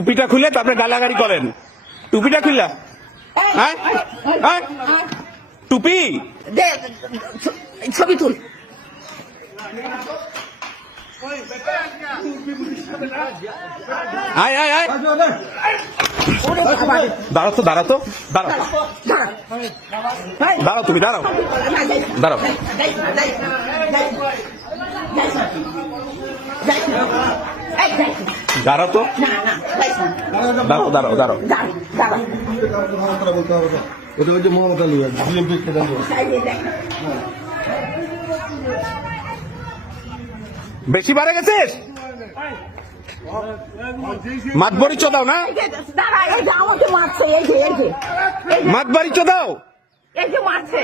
টুপিটা খুলে তারপরে গালাগাড়ি করেন। টুপিটা খুললা, হ্যাঁ হ্যাঁ টুপি ছবি তুল। আয় আয় আয় দাঁড়াও তো দাঁড়াও তো দাঁড়াও দাঁড়াও তুমি দাঁড়াও দাঁড়াও দাঁড়াও তো দাঁড়াও দাঁড়াও দাঁড়াও এটা হচ্ছে মোহাম্মদ আলী বিএনপি বেশি বাড়ে গেছিস মাতবরি চোদাও না আমাকে মারছে, এই যে মাতবাড়ি চোদাও এই যে মারছে।